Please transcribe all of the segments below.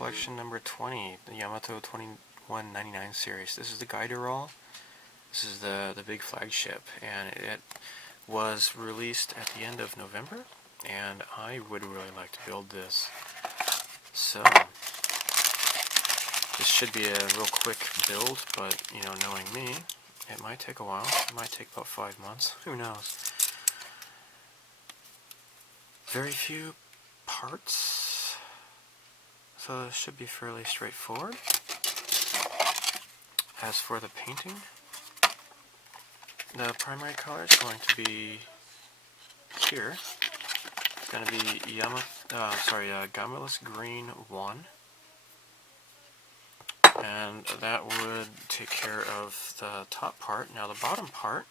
Collection number 20, the Yamato 2199 series. This is the Gaiderol. This is the big flagship, and it was released at the end of November, and I would really like to build this. So this should be a real quick build, but you know, knowing me, it might take a while. It might take about 5 months. Who knows? Very few parts, so this should be fairly straightforward. As for the painting, the primary color is going to be here. It's going to be Gamulus Green 1. And that would take care of the top part. Now the bottom part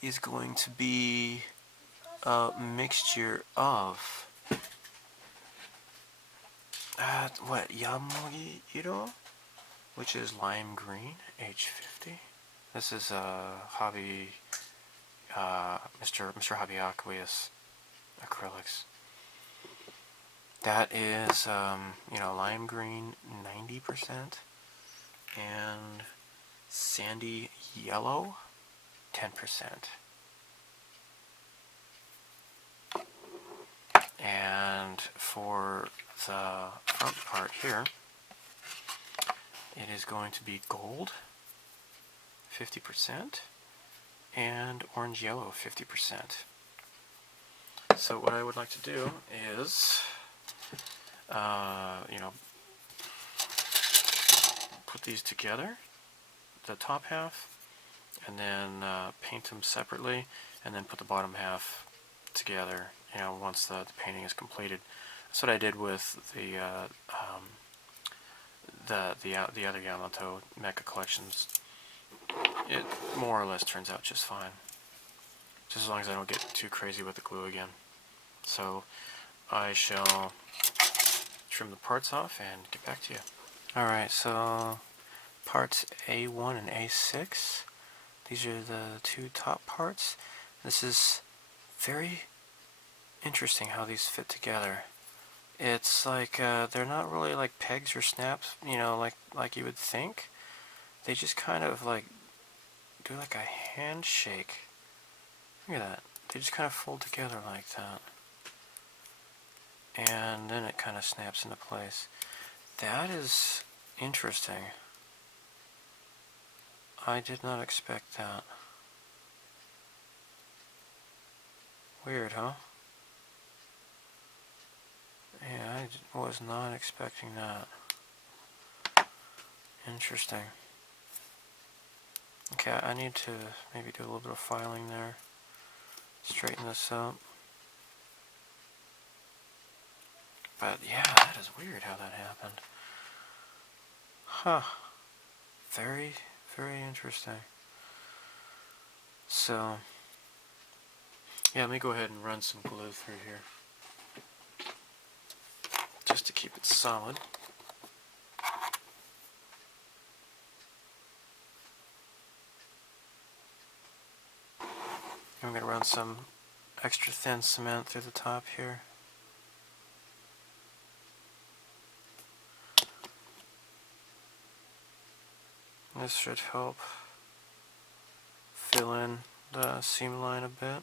is going to be a mixture of Yamugi, which is lime green, H50. This is Mr. Hobby Aqueous acrylics. That is lime green 90% and sandy yellow 10%. And for the front part here, it is going to be gold 50% and orange yellow 50%. So what I would like to do is put these together, the top half, and then paint them separately, and then put the bottom half together, once the painting is completed. That's what I did with the other Yamato Mecha Collections. It more or less turns out just fine, just as long as I don't get too crazy with the glue again. So I shall trim the parts off and get back to you. Alright, so parts A1 and A6, these are the two top parts. This is very interesting how these fit together. It's like they're not really like pegs or snaps, like you would think. They just kind of like do like a handshake. Look at that. They just kind of fold together like that. And then it kind of snaps into place. That is interesting. I did not expect that. Weird, huh? Yeah, I was not expecting that. Interesting. Okay, I need to maybe do a little bit of filing there. Straighten this up. But yeah, that is weird how that happened. Huh. Very, very interesting. So, yeah, let me go ahead and run some glue through here, just to keep it solid. I'm going to run some extra thin cement through the top here. This should help fill in the seam line a bit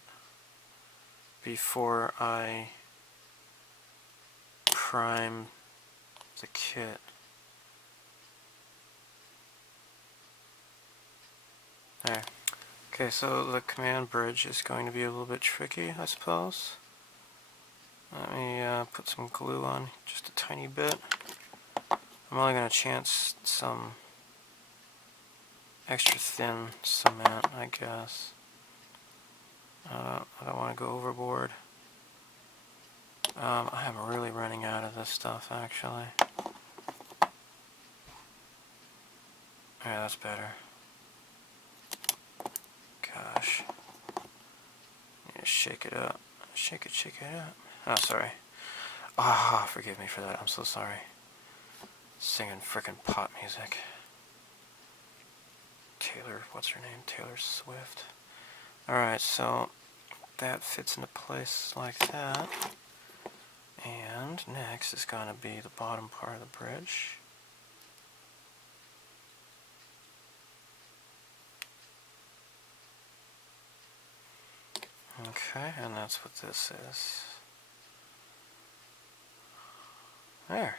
before I prime the kit. There. Okay, so the command bridge is going to be a little bit tricky, I suppose. Let me put some glue on just a tiny bit. I'm only going to chance some extra thin cement, I guess. I don't want to go overboard. I am really running out of this stuff, actually. Yeah, that's better. Gosh. Need to shake it up. Shake it up. Oh, sorry. Ah, forgive me for that. I'm so sorry. Singing frickin' pop music. What's her name? Taylor Swift. Alright, so that fits into place like that. And And next is going to be the bottom part of the bridge. Okay, and that's what this is. There.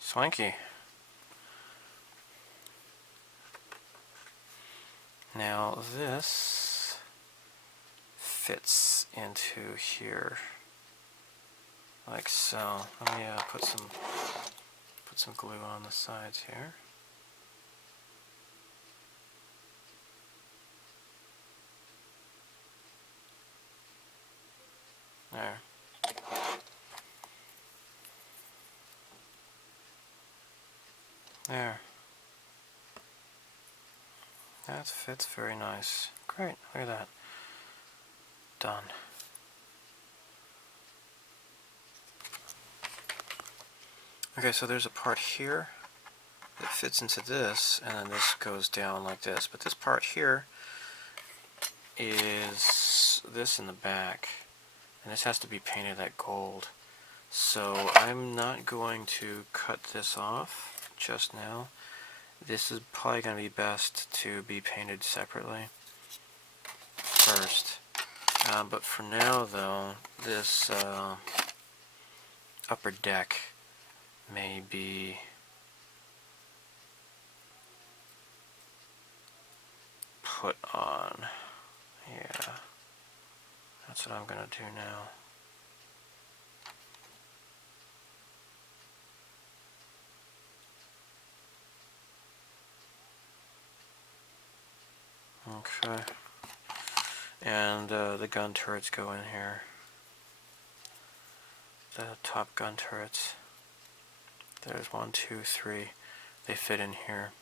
Swanky. Now this fits into here like so. Let me put some glue on the sides here. There. There. That fits very nice. Great, look at that. Done. Okay, so there's a part here that fits into this, and then this goes down like this. But this part here is this in the back, and this has to be painted that gold. So I'm not going to cut this off just now. This is probably going to be best to be painted separately first. But for now though, this upper deck may be put on. Yeah, that's what I'm going to do now. Okay, and the gun turrets go in here. The top gun turrets. There's 1, 2, 3. They fit in here.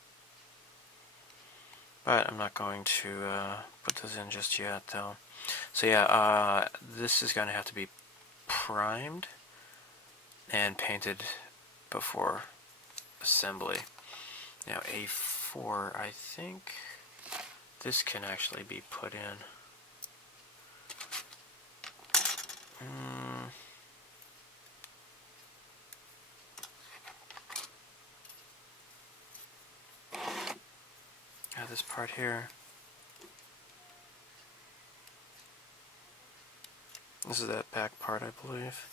But I'm not going to put those in just yet, though. So yeah, this is going to have to be primed and painted before assembly. Now A4, I think this can actually be put in. This part here. This is that back part, I believe.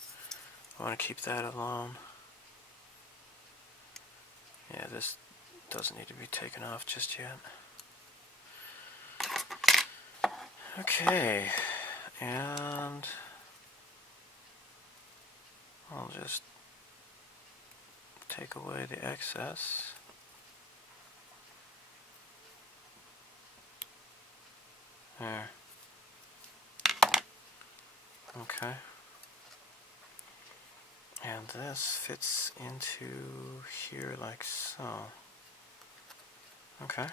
I want to keep that alone. Yeah, this doesn't need to be taken off just yet. Okay, and I'll just take away the excess. There. Okay. And this fits into here like so. Okay.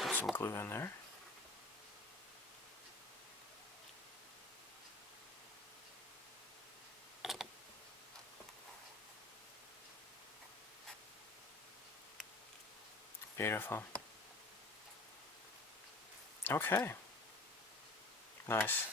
Put some glue in there. Beautiful. Okay. Nice.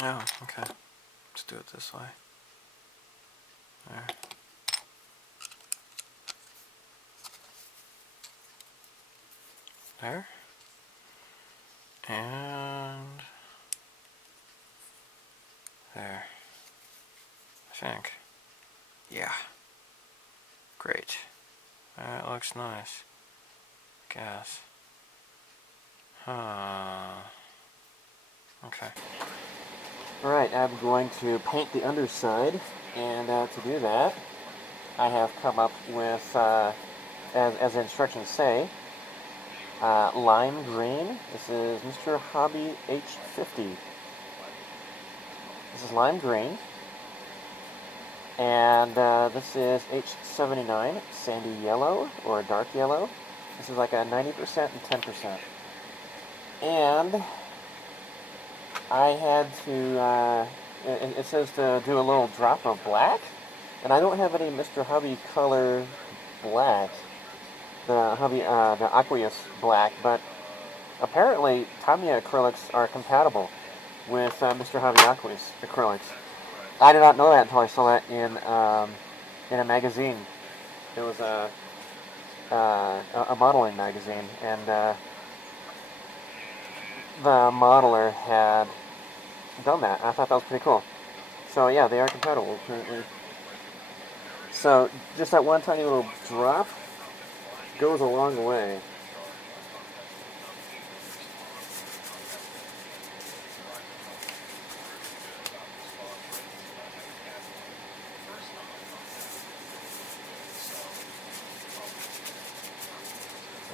Oh, okay. Let's do it this way. There. There. And there. I think. Yeah. Great. That looks nice. Guess. Okay. Alright, I'm going to paint the underside, and to do that, I have come up with, as the instructions say, lime green. This is Mr. Hobby H50. This is lime green. And this is H79, sandy yellow, or dark yellow. This is like a 90% and 10%. And I had to, it says to do a little drop of black, and I don't have any Mr. Hobby color black, the aqueous black, but apparently Tamiya acrylics are compatible with Mr. Hobby aqueous acrylics. I did not know that until I saw that in a magazine. It was a modeling magazine, and the modeler had done that. I thought that was pretty cool. So yeah, they are compatible apparently. So just that one tiny little drop goes a long way.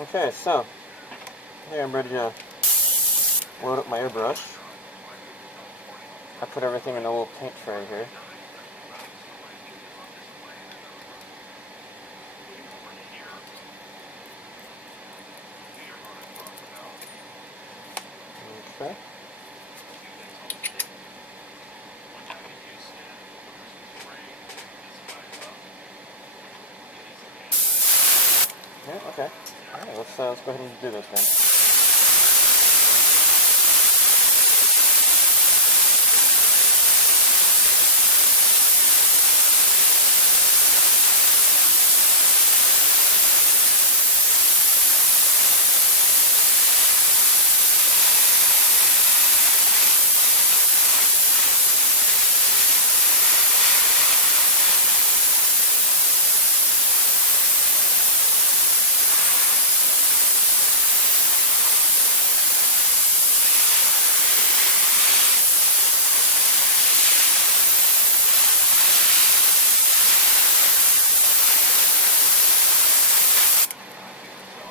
Okay, so here I'm ready to load up my airbrush. I put everything in a little paint tray here. Okay. Yeah, okay. Alright, let's go ahead and do this then.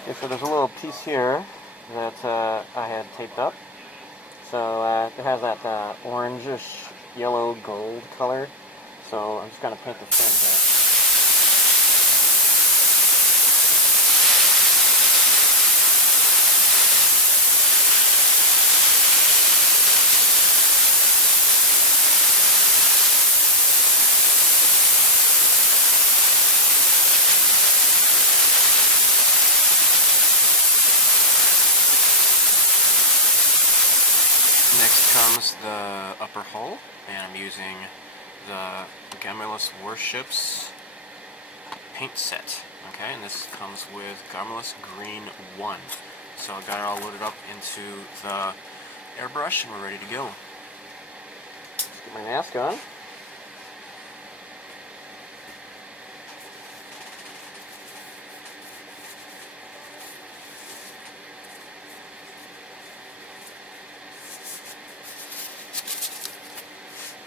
Okay, so there's a little piece here that I had taped up. So it has that orangish yellow gold color. So I'm just going to paint the fin here. Next comes the upper hull, and I'm using the Gaiderol Warship's paint set. Okay, and this comes with Gaiderol Green 1. So I got it all loaded up into the airbrush, and we're ready to go. Let's get my mask on.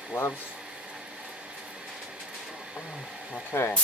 Gloves. Okay.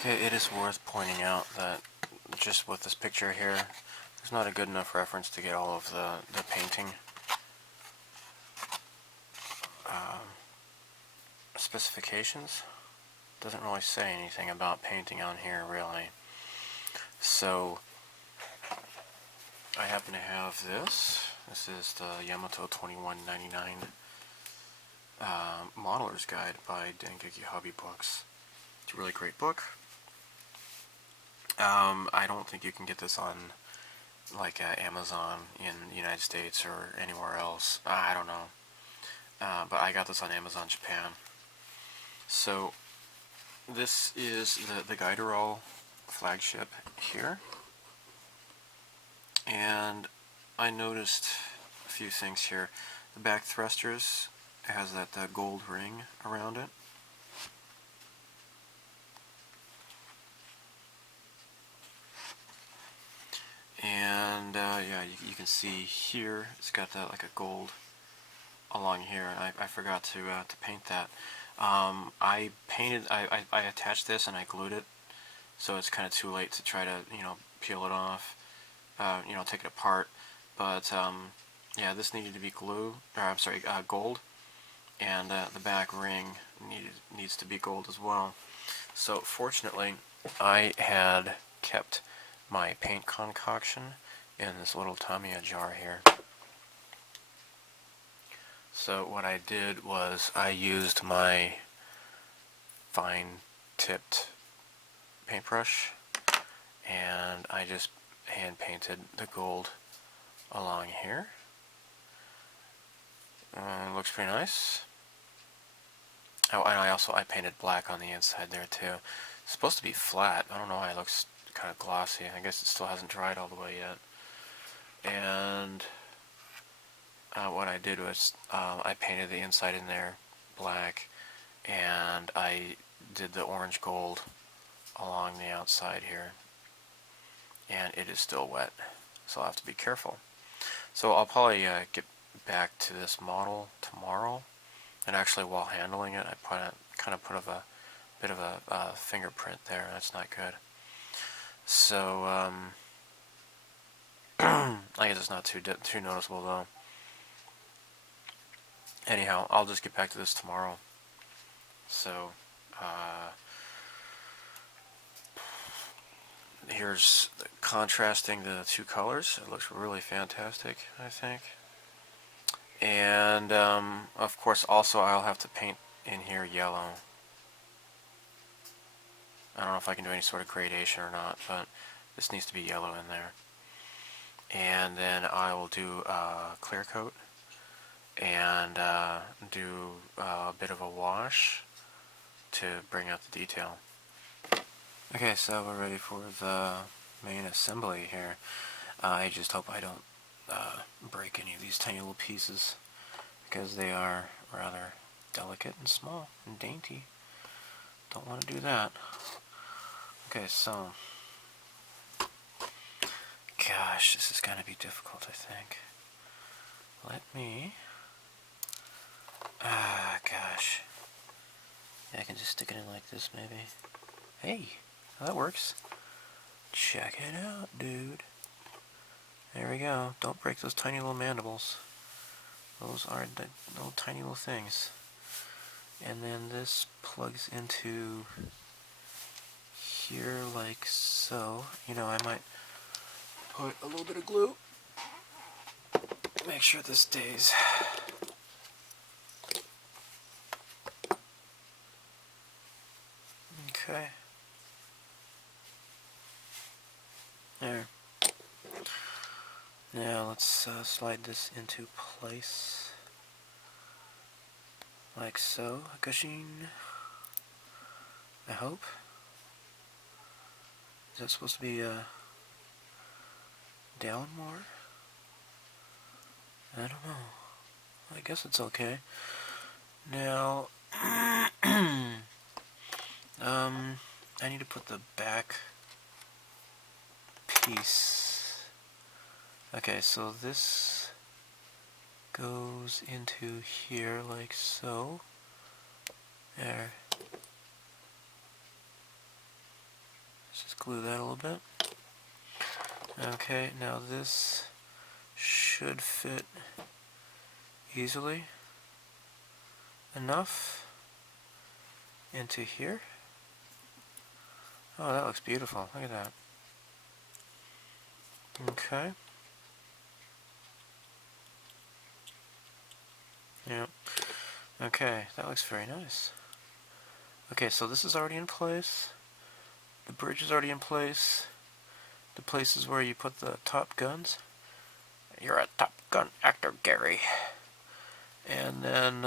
Okay, it is worth pointing out that just with this picture here, there's not a good enough reference to get all of the painting specifications. Doesn't really say anything about painting on here, really. So I happen to have this. This is the Yamato 2199 Modeler's Guide by Bandai Hobby Books. It's a really great book. I don't think you can get this on like Amazon in the United States or anywhere else. I don't know. But I got this on Amazon Japan. So this is the Gaiderol flagship here. And I noticed a few things here. The back thrusters has that gold ring around it. And yeah, you can see here it's got that like a gold along here, and I forgot to paint that. I attached this and I glued it, so it's kind of too late to try to peel it off, take it apart. But yeah, this needed to be gold, and the back ring needs to be gold as well. So fortunately, I had kept my paint concoction in this little Tamiya jar here. So what I did was I used my fine-tipped paintbrush, and I just hand painted the gold along here. Looks pretty nice. Oh, and I painted black on the inside there too. It's supposed to be flat. I don't know why it looks kind of glossy. I guess it still hasn't dried all the way yet. And what I did was I painted the inside in there black, and I did the orange gold along the outside here. And it is still wet, so I'll have to be careful. So I'll probably get back to this model tomorrow, and actually while handling it, I kind of put a bit of a fingerprint there. That's not good. So I guess it's not too noticeable though. Anyhow, I'll just get back to this tomorrow. So here's contrasting the two colors. It looks really fantastic, I think. And of course, also I'll have to paint in here yellow. I don't know if I can do any sort of gradation or not, but this needs to be yellow in there. And then I will do a clear coat and do a bit of a wash to bring out the detail. Okay, so we're ready for the main assembly here. I just hope I don't break any of these tiny little pieces, because they are rather delicate and small and dainty. Don't want to do that. Okay, so gosh, this is going to be difficult, I think. Let me gosh, yeah, I can just stick it in like this maybe. Hey, that works. Check it out, dude. There we go. Don't break those tiny little mandibles. Those are the little tiny little things. And then this plugs into here like so. I might put a little bit of glue. Make sure this stays. Okay. There. Now let's slide this into place. Like so. Gushing. I hope. Is that supposed to be down more? I don't know. I guess it's okay. Now, I need to put the back piece. Okay, so this goes into here like so. There. Let's just glue that a little bit. Okay, now this should fit easily enough into here. Oh, that looks beautiful. Look at that. Okay. Yep. Okay, that looks very nice. Okay, so this is already in place, the bridge is already in place. The places where you put the top guns. You're a Top Gun actor, Gary. And then,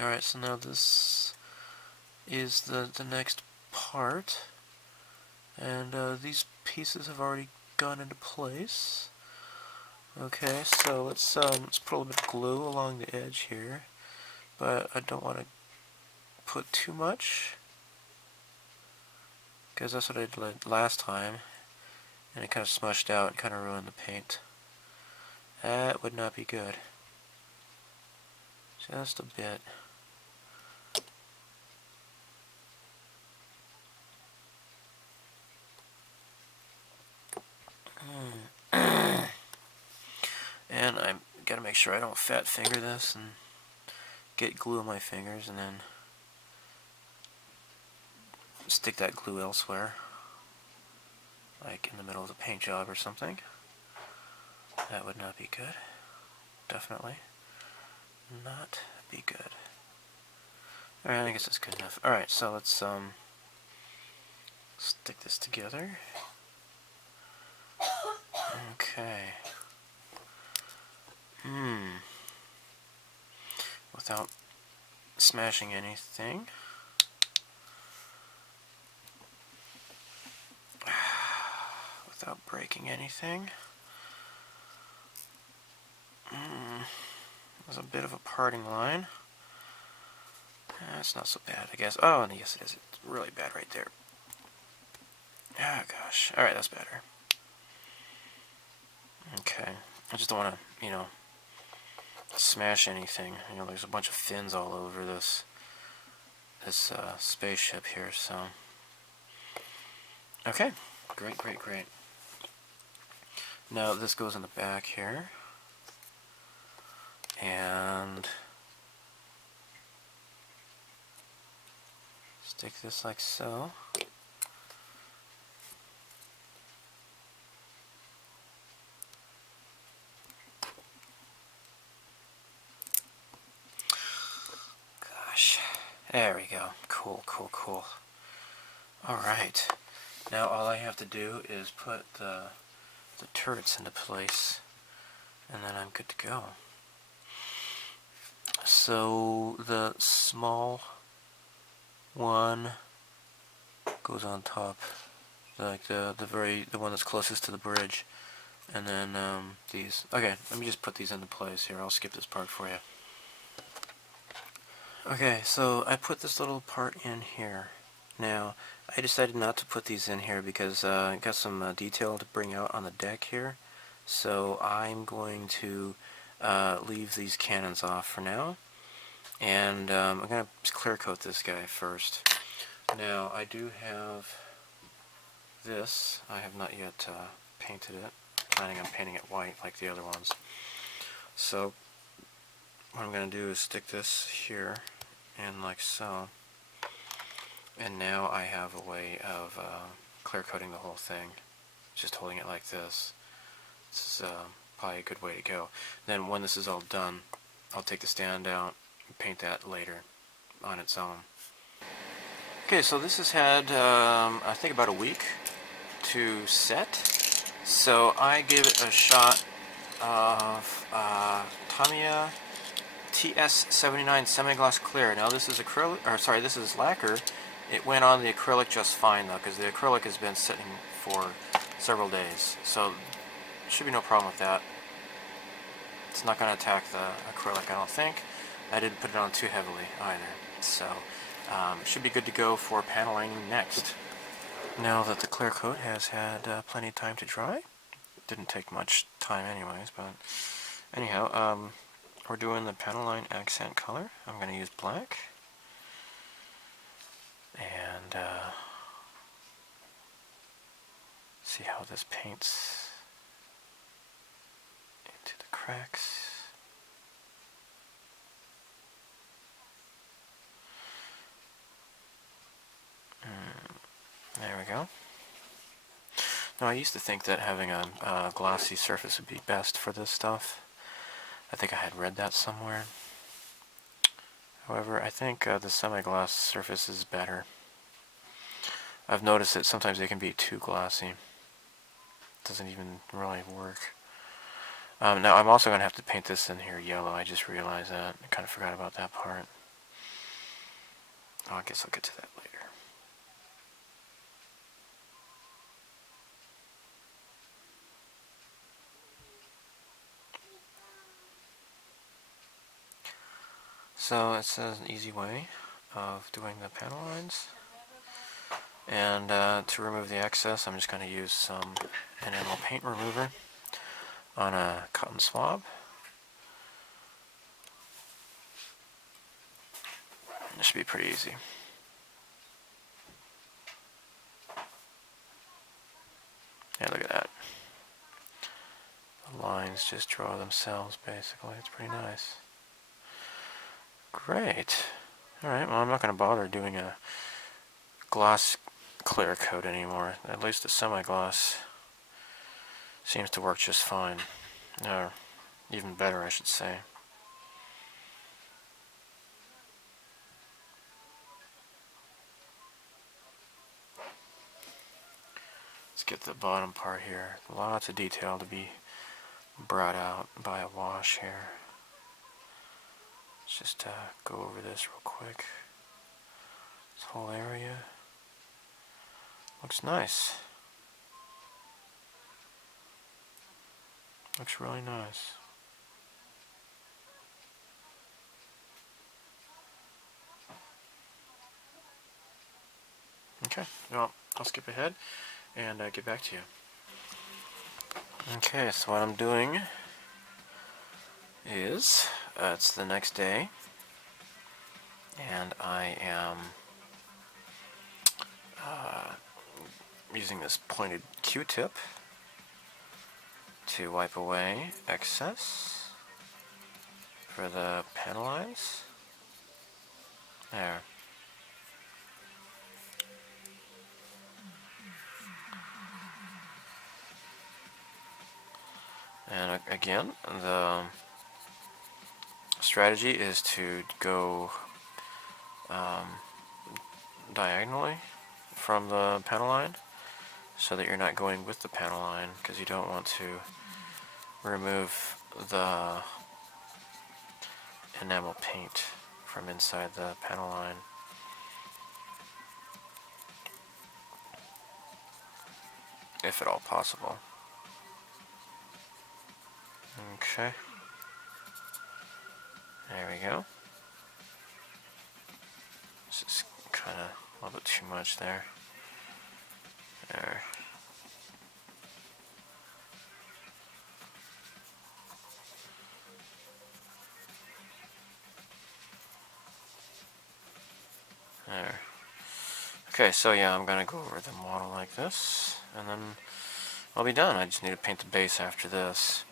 alright, so now this is the next part. And these pieces have already gone into place. Okay, so let's put a little bit of glue along the edge here. But I don't want to put too much, because that's what I did last time, and it kind of smushed out and kind of ruined the paint. That would not be good. Just a bit. And I gotta make sure I don't fat finger this and get glue on my fingers and then stick that glue elsewhere, like in the middle of the paint job or something. That would not be good. Definitely not be good. Alright, I guess that's good enough. Alright, so let's stick this together. Okay. Without smashing anything. Without breaking anything. There's a bit of a parting line. That's not so bad, I guess. Oh, and yes it is. It's really bad right there. Oh gosh. Alright, that's better. Okay. I just don't want to, smash anything. There's a bunch of fins all over this spaceship here, so. Okay. Great, great, great. Now this goes in the back here. And stick this like so. Gosh. There we go. Cool, cool, cool. Alright. Now all I have to do is put the turrets into place, and then I'm good to go. So the small one goes on top, like the one that's closest to the bridge, and then these. Okay, let me just put these into place here. I'll skip this part for you. Okay, so I put this little part in here. Now I decided not to put these in here because I got some detail to bring out on the deck here, so I'm going to leave these cannons off for now, and I'm going to clear coat this guy first. Now I do have this. I have not yet painted it. Planning on painting it white like the other ones. So what I'm going to do is stick this here in like so, and now I have a way of clear coating the whole thing, just holding it like this. This is probably a good way to go. Then when this is all done, I'll take the stand out and paint that later on its own. Okay, so this has had I think about a week to set, so I gave it a shot of Tamiya TS79 semi-gloss clear. Now this is acrylic, or sorry, this is lacquer. It went on the acrylic just fine though, because the acrylic has been sitting for several days, so should be no problem with that. It's not going to attack the acrylic, I don't think. I didn't put it on too heavily either, so should be good to go for paneling next. Now that the clear coat has had plenty of time to dry, it didn't take much time anyways, but anyhow, we're doing the panel line accent color. I'm going to use black, and see how this paints into the cracks. There we go. Now I used to think that having a glossy surface would be best for this stuff. I think I had read that somewhere. However, I think the semi-gloss surface is better. I've noticed that sometimes they can be too glossy. Doesn't even really work. Now I'm also going to have to paint this in here yellow. I just realized that. I kind of forgot about that part. Oh, I guess I'll get to that later. So it says an easy way of doing the panel lines. And to remove the excess, I'm just going to use some enamel paint remover on a cotton swab. This should be pretty easy. Yeah, look at that. The lines just draw themselves, basically. It's pretty nice. Great. Alright, well, I'm not going to bother doing a gloss clear coat anymore. At least the semi-gloss seems to work just fine. Or even better, I should say. Let's get the bottom part here. Lots of detail to be brought out by a wash here. Let's just go over this real quick. This whole area looks nice. Looks really nice. Okay, well, I'll skip ahead and get back to you. Okay, so what I'm doing is, it's the next day, and I am using this pointed Q-tip to wipe away excess for the panel lines. There. And again, the strategy is to go diagonally from the panel line so that you're not going with the panel line, because you don't want to remove the enamel paint from inside the panel line. If at all possible. Okay. There we go. This is kind of a little bit too much there. There. There. Okay, so yeah, I'm gonna go over the model like this, and then I'll be done. I just need to paint the base after this,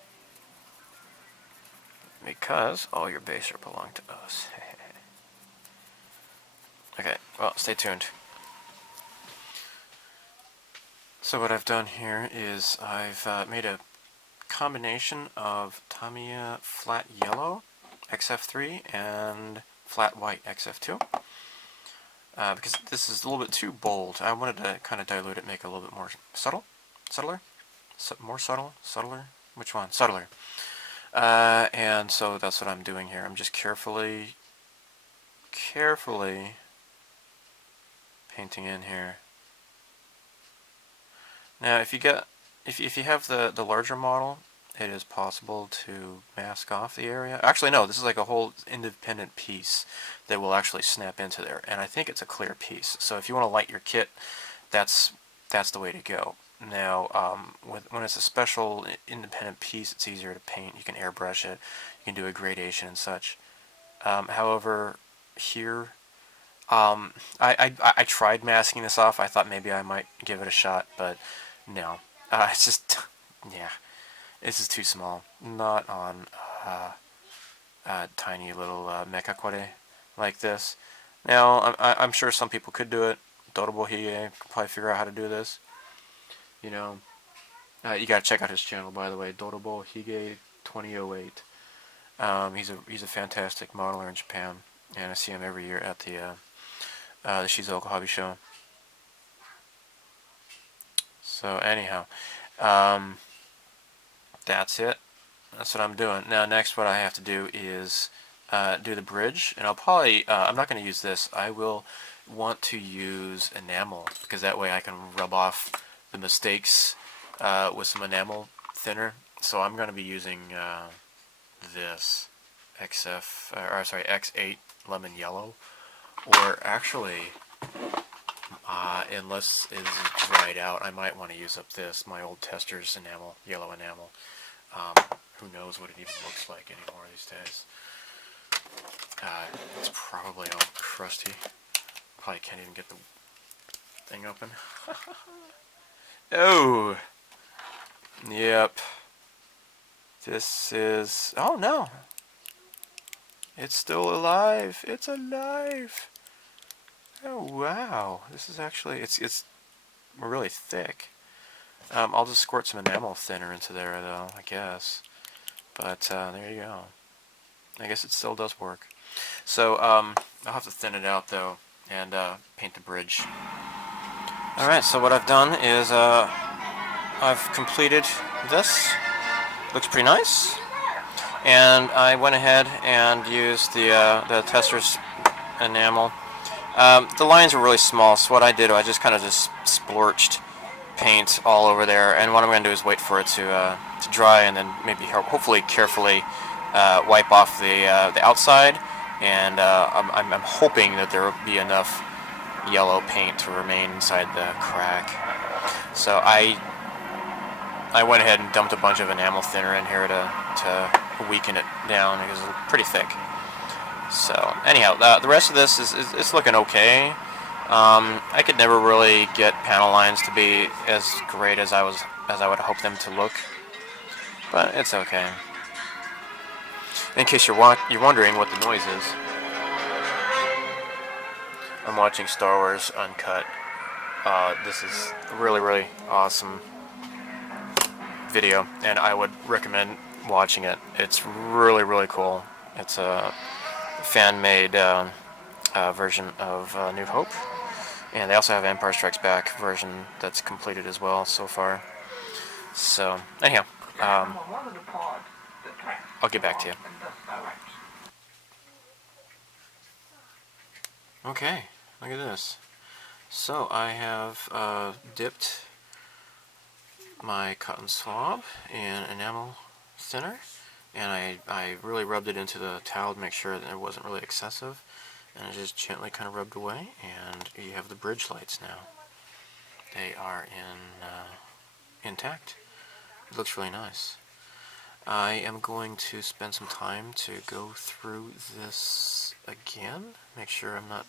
because all your base are belong to us. Okay, well, stay tuned. So what I've done here is I've made a combination of Tamiya flat yellow XF3 and flat white XF2. Because this is a little bit too bold. I wanted to kind of dilute it, make it a little bit more subtler? More subtle? Subtler? Which one? Subtler. And so that's what I'm doing here. I'm just carefully painting in here. Now, if you have the larger model, it is possible to mask off the area. Actually, no, this is like a whole independent piece that will actually snap into there, and I think it's a clear piece. So if you want to light your kit, that's the way to go. Now, when it's a special independent piece, it's easier to paint. You can airbrush it, you can do a gradation and such. However, here, I tried masking this off. I thought maybe I might give it a shot, but no. It's just, yeah, this is too small. Not on a tiny little Mecha Collection like this. Now, I'm sure some people could do it. Dotable Hige could probably figure out how to do this. You know, you gotta check out his channel, by the way, Dotable Hige 2008. He's a fantastic modeler in Japan. and I see him every year at the Shizuoka Hobby Show. So anyhow, that's it. That's what I'm doing. Now next what I have to do is do the bridge, and I'll probably, I'm not going to use this. I will want to use enamel, because that way I can rub off the mistakes with some enamel thinner. So I'm going to be using this X8 Lemon Yellow, or actually, unless it's dried out, I might want to use up this, my old Tester's enamel, yellow enamel. Who knows what it even looks like anymore these days. It's probably all crusty. Probably can't even get the thing open. Oh! Yep. This is... Oh no! It's still alive! It's alive! Oh wow! This is actually... It's really thick. I'll just squirt some enamel thinner into there though, I guess. But there you go. I guess it still does work. So I'll have to thin it out though and paint the bridge. Alright, so what I've done is I've completed this. Looks pretty nice. And I went ahead and used the Tester's enamel. The lines were really small, so what I did, I just kind of splorched paint all over there, and what I'm going to do is wait for it to dry, and then maybe hopefully carefully wipe off the outside, and I'm hoping that there will be enough yellow paint to remain inside the crack. So I went ahead and dumped a bunch of enamel thinner in here to weaken it down because it's pretty thick. So anyhow, the rest of this is looking okay. I could never really get panel lines to be as great as I would hope them to look, but it's okay. In case you're wondering what the noise is, I'm watching Star Wars Uncut. This is a really awesome video, and I would recommend watching it. It's really cool. It's a fan-made version of New Hope, and they also have Empire Strikes Back version that's completed as well so far. So anyhow, I'll get back to you. Okay, look at this. So I have dipped my cotton swab in enamel thinner, and I really rubbed it into the towel to make sure that it wasn't really excessive, and I just gently kind of rubbed away, and you have the bridge lights now. They are intact. It looks really nice. I am going to spend some time to go through this again, make sure I'm not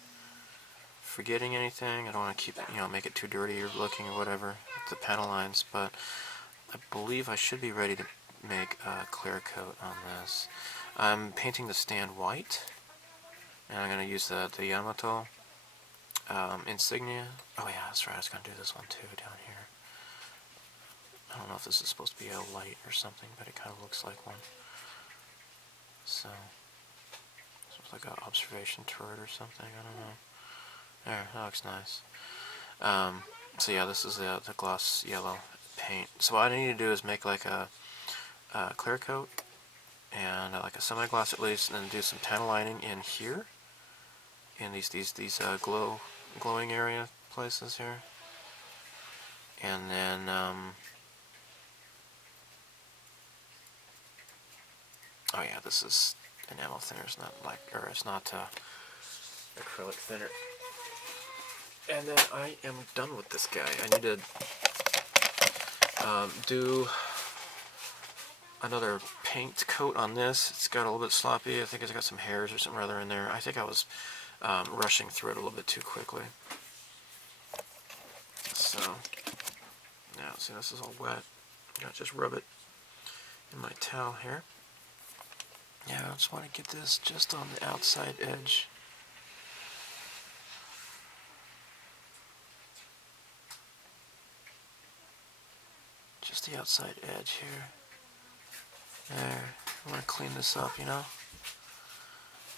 forgetting anything. I don't want to keep, make it too dirty or looking or whatever with the panel lines, but I believe I should be ready to make a clear coat on this. I'm painting the stand white, and I'm going to use the Yamato insignia. Oh yeah, that's right, I was going to do this one too down here. I don't know if this is supposed to be a light or something, but it kind of looks like one. So, this looks like an observation turret or something, I don't know. There, that looks nice. So yeah, this is the gloss yellow paint. So what I need to do is make like a clear coat, and like a semi-gloss at least, and then do some panel lining in here, in these glowing area places here. And then, oh yeah, this is enamel thinner, it's not acrylic thinner. And then I am done with this guy. I need to do another paint coat on this. It's got a little bit sloppy. I think it's got some hairs or something rather in there. I think I was rushing through it a little bit too quickly. So, now, see, this is all wet. I just rub it in my towel here. Yeah, I just want to get this just on the outside edge. Just the outside edge here. There. I want to clean this up,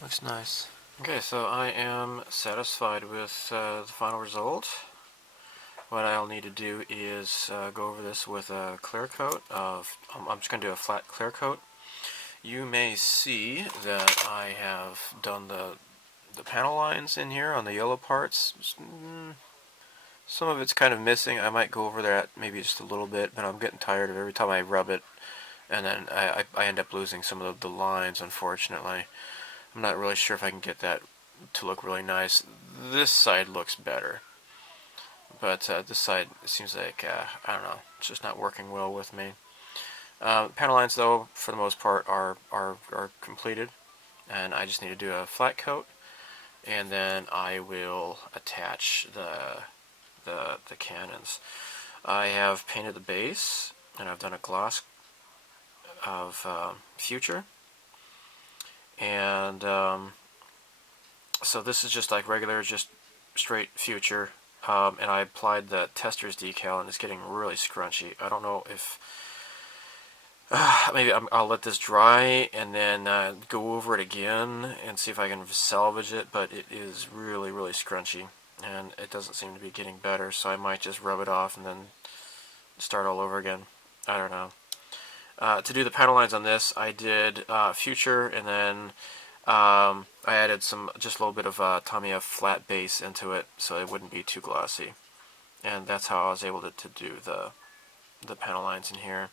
Looks nice. Okay, so I am satisfied with the final result. What I'll need to do is go over this with a clear coat of, I'm just going to do a flat clear coat. You may see that I have done the panel lines in here on the yellow parts. Some of it's kind of missing. I might go over that maybe just a little bit, but I'm getting tired of every time I rub it, and then I end up losing some of the lines, unfortunately. I'm not really sure if I can get that to look really nice. This side looks better, but this side seems like, I don't know, it's just not working well with me. Panel lines, though, for the most part, are completed, and I just need to do a flat coat, and then I will attach the cannons. I have painted the base, and I've done a gloss of Future, and so this is just like regular, just straight Future, and I applied the tester's decal, and it's getting really scrunchy. I don't know if maybe I'll let this dry and then go over it again and see if I can salvage it, but it is really, really scrunchy, and it doesn't seem to be getting better, so I might just rub it off and then start all over again. I don't know. To do the panel lines on this, I did Future, and then I added just a little bit of Tamiya flat base into it so it wouldn't be too glossy, and that's how I was able to do the panel lines in here.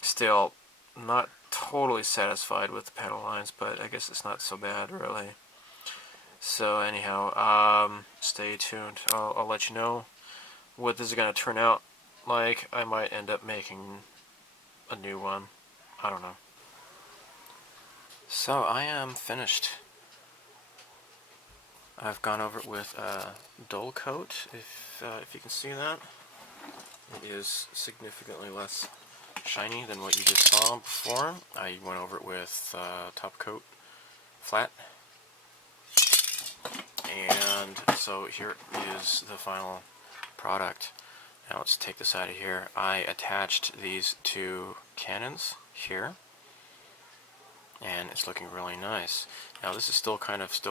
Still not totally satisfied with the panel lines, but I guess it's not so bad, really. So anyhow, stay tuned. I'll let you know what this is going to turn out like. I might end up making a new one. I don't know. So I am finished. I've gone over it with a dull coat, if you can see that. It is significantly less shiny than what you just saw before. I went over it with top coat flat, and so here is the final product. Now let's take this out of here. I attached these two cannons here, and it's looking really nice. Now this is still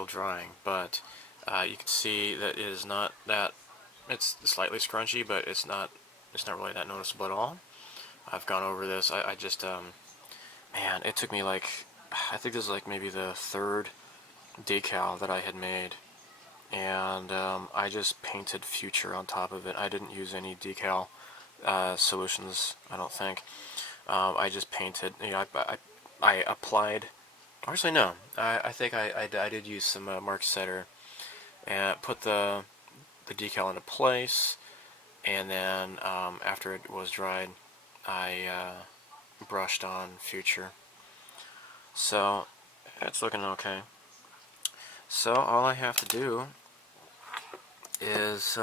drying, but you can see that it is not that, it's slightly scrunchy, but it's not really that noticeable at all. I've gone over this. I just, man, it took me like, I think this is like maybe the third decal that I had made, and I just painted Future on top of it. I didn't use any decal solutions, I don't think. I just painted, you know, I applied, actually no, I think I did use some Mark Setter, and put the decal into place, and then after it was dried, I brushed on Future. So it's looking okay. So all I have to do is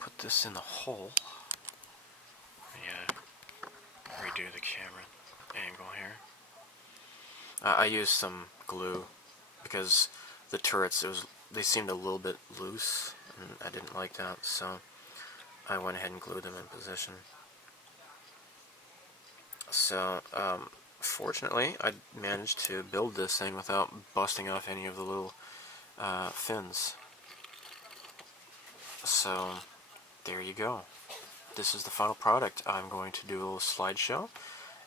put this in the hole. Yeah, redo the camera angle here. I used some glue because the turrets, they seemed a little bit loose, and I didn't like that, so I went ahead and glued them in position. So, fortunately, I managed to build this thing without busting off any of the little fins. So, there you go. This is the final product. I'm going to do a little slideshow,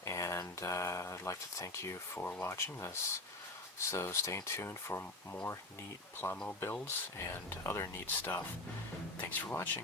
and I'd like to thank you for watching this. So stay tuned for more neat plamo builds and other neat stuff. Thanks for watching.